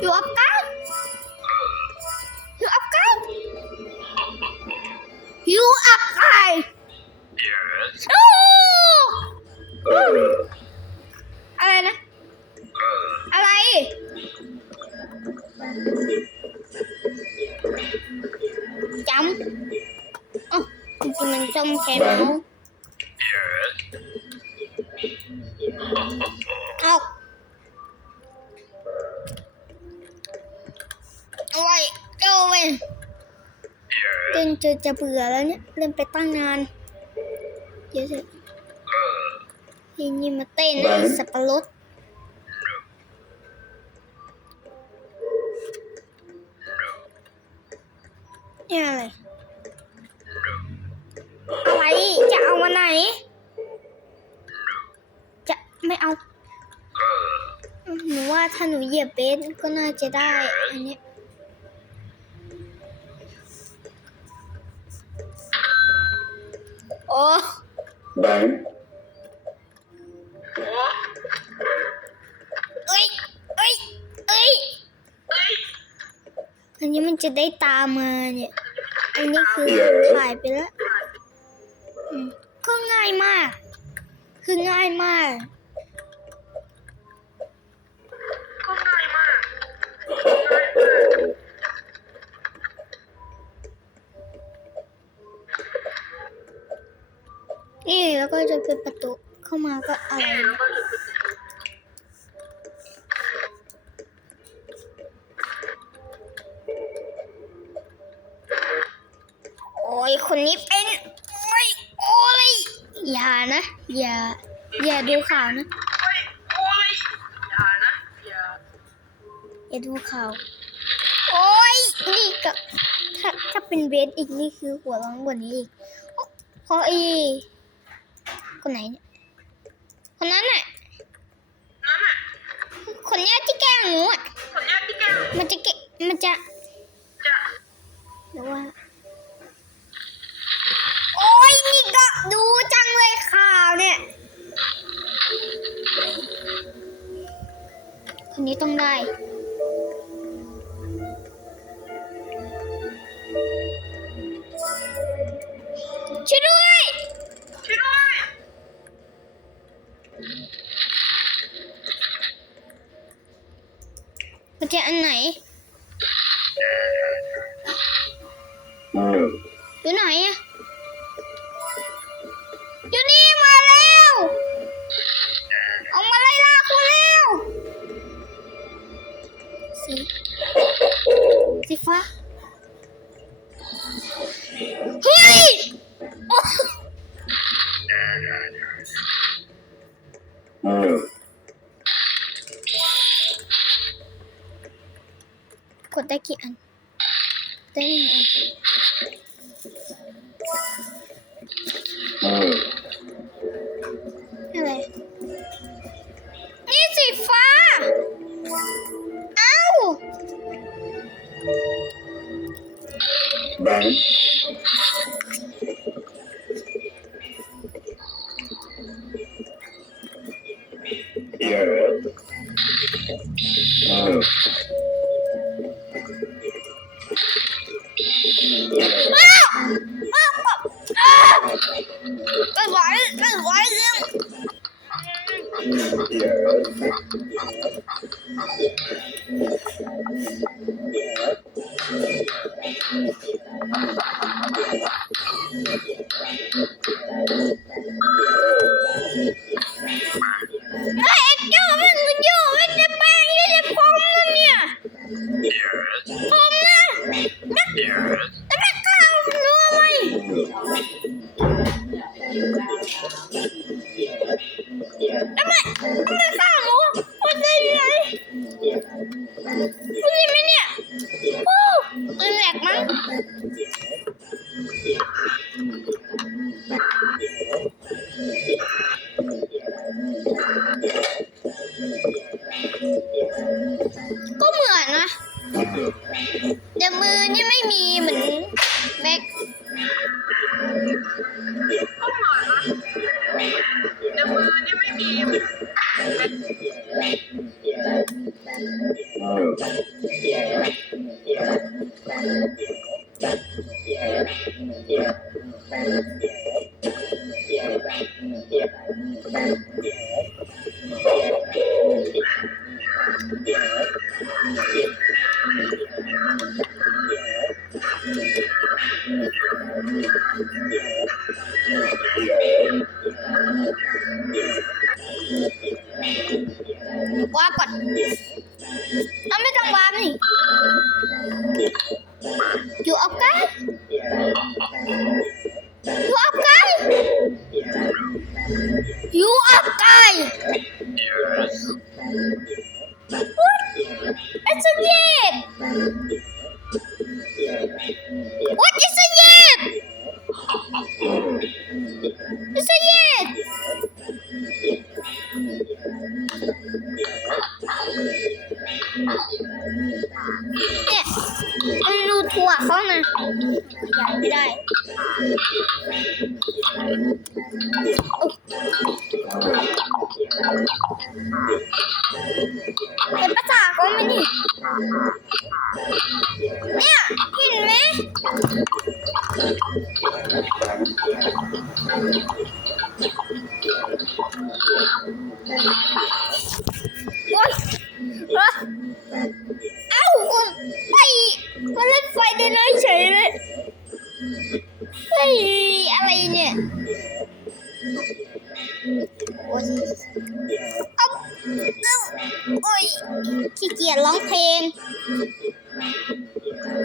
อยู่อัพกันอยู่อัพกันอยู่อัพไก่ Yes. โอ้ Uh, อะไรนะ uh, อะไรจำอ๋อจริงๆ อาอะไรเจ้าเว้ย Yes. เล่นจนจะเบื่อแล้วเนี่ยเล่นไปตั้งนานเดี๋ยวเถอะ Uh, ทีนี้มาเต้นไอ้สับปะรดเนี่ยอะไรอะไรจะเอามาไหน จะไม่เอา uh, หนูว่าถ้าหนูเหยียบเบสก็น่าจะได้อันเนี้ โอ้ Bang. เอ้ยเอ้ยเอ้ยอันนี้มันจะได้ตามมาเนี่ย อันนี้คือถ่ายไปแล้วอืมก็ง่ายมาก คือง่ายมากก็ แล้วก็จะเป็นประตูเข้ามาก็อะไรนะโอ้ยคนนี้เป็นโอ้ยโอ้ยอย่านะ อย่า อย่าดูข่าวนะเฮ้ยโอ้ยอย่านะ อย่าอย่าดูข่าวโอ้ยนี่ก็ถ้าถ้าเป็นเบสอีกนี่คือหัวร้อนกว่านี้อีกเพราะไอี คนไหนเนี่ยคนนั้นน่ะนั่นน่ะคนเนี้ยที่แกล้งหนูอะคนยากที่แก้วมันจะเกะมันจะจะหรือว่า โอ้ยนี่ก็ดูจังเลยข่าวเนี่ย คนนี้ต้องได้ うん。 มันรู้ไหมทำไมทำไมกล้ารู้มันได้ยังไงมันยังไม่ Yeah. Yeah. เห็นภาษาก็ไม่นี่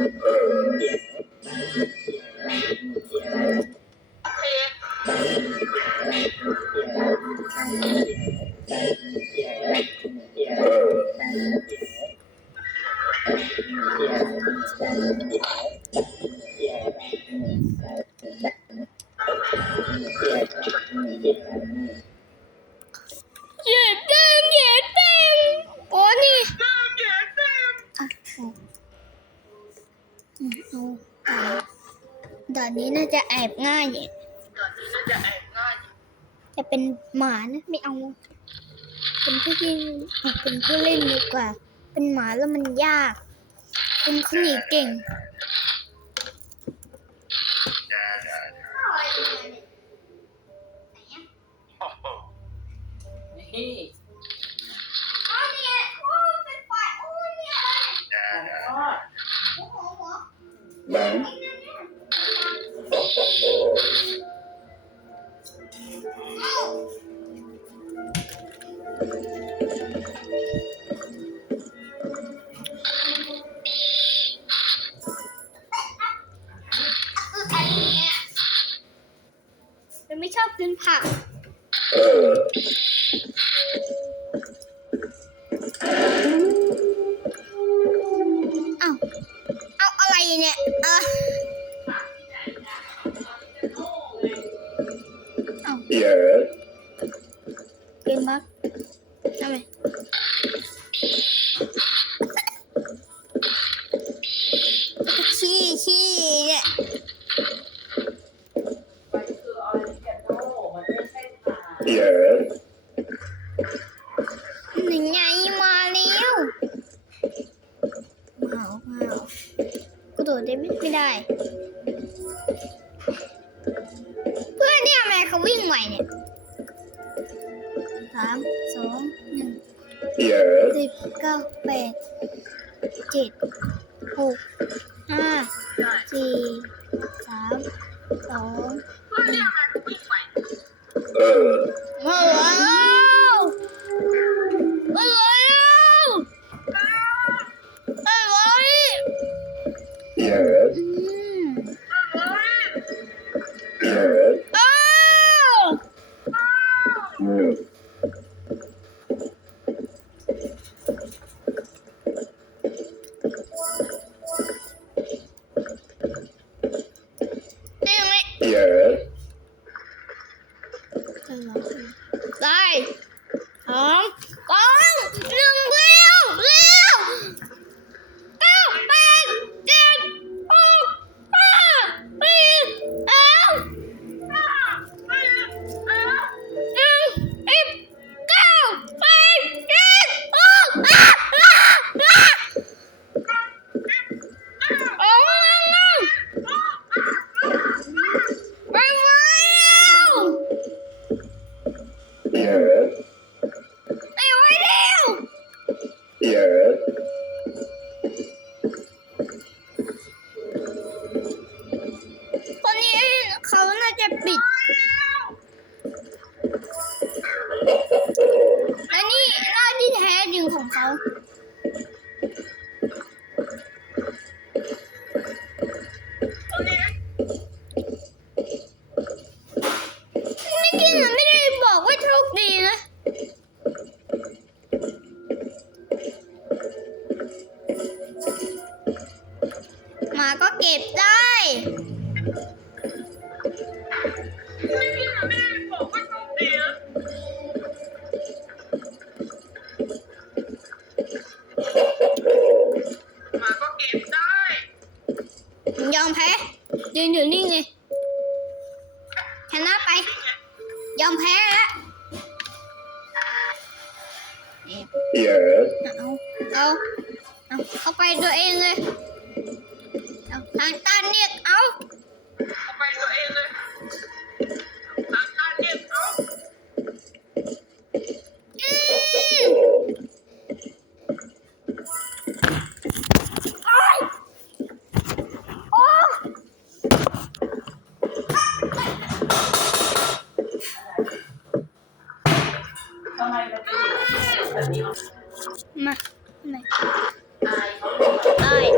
Yes. ็นหมานะไม่เอาเป็นผู้ที่เป็นผู้เล่นดีกว่า เป็นหมาแล้วมันยาก เป็นคนหนีเก่ง 胖 Yes ชนะไป ยอมแพ้แล้วเออาเอาเอาเขาไปตัวเองเลย ทางตันเนี่ยเอาเขาไปตัวเองเลย này. Ai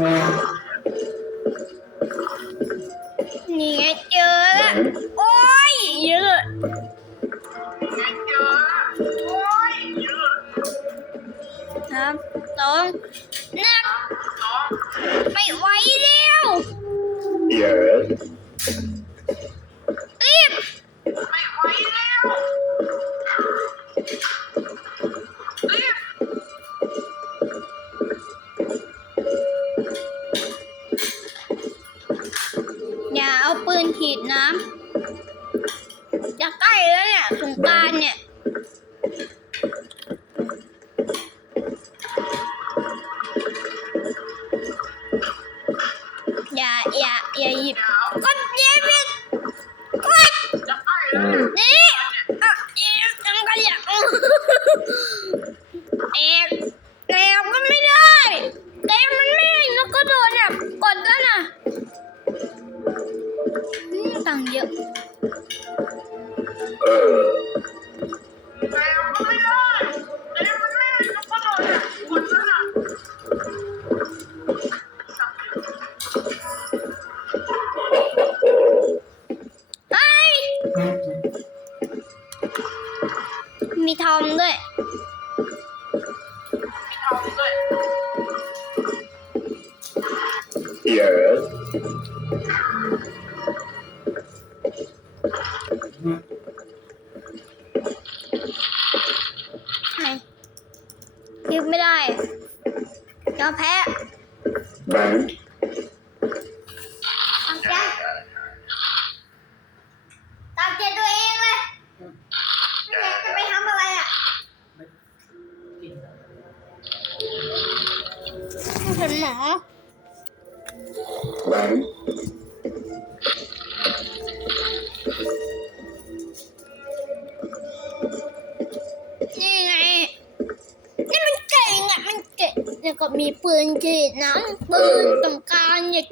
Yeah. นขีดน้ำจะใกล้แล้วเนี่ยสงการเนี่ย Right. តណាំគឺតម្កាញិច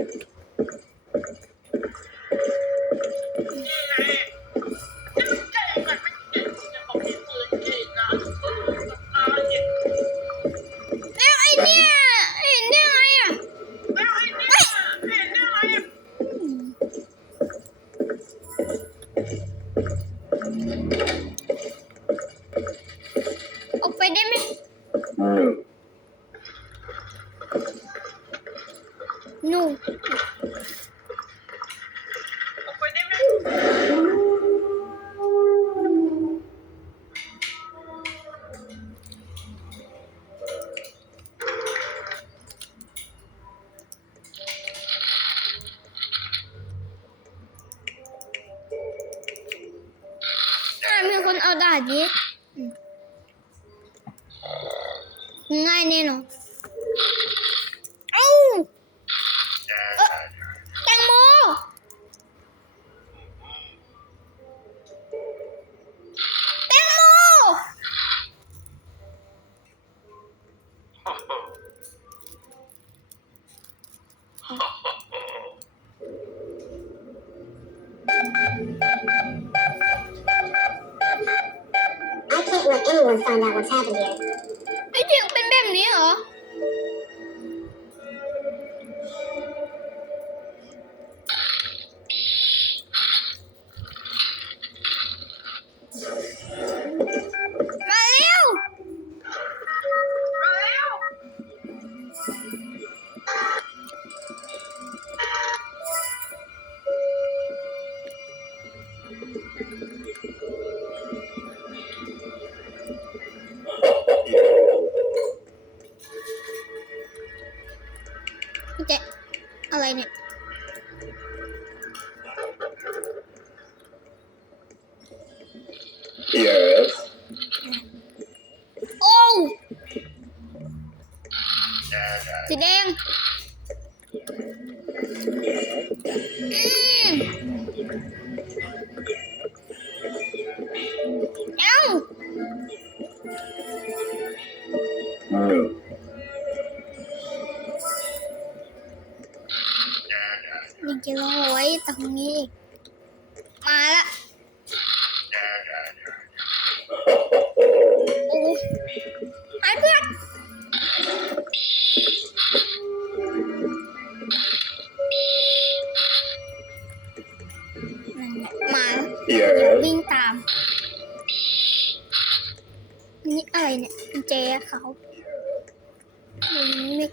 Hadi. like anyone found out what's happened here. ไอ้เจ๋งเป็นแบบนี้เหรอ พี่แจ๊ะอะไรเนี่ย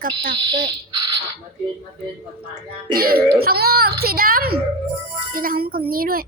กับตักด้วยทั้งหมกสีดำสีดำกับนี้ด้วย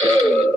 Uh,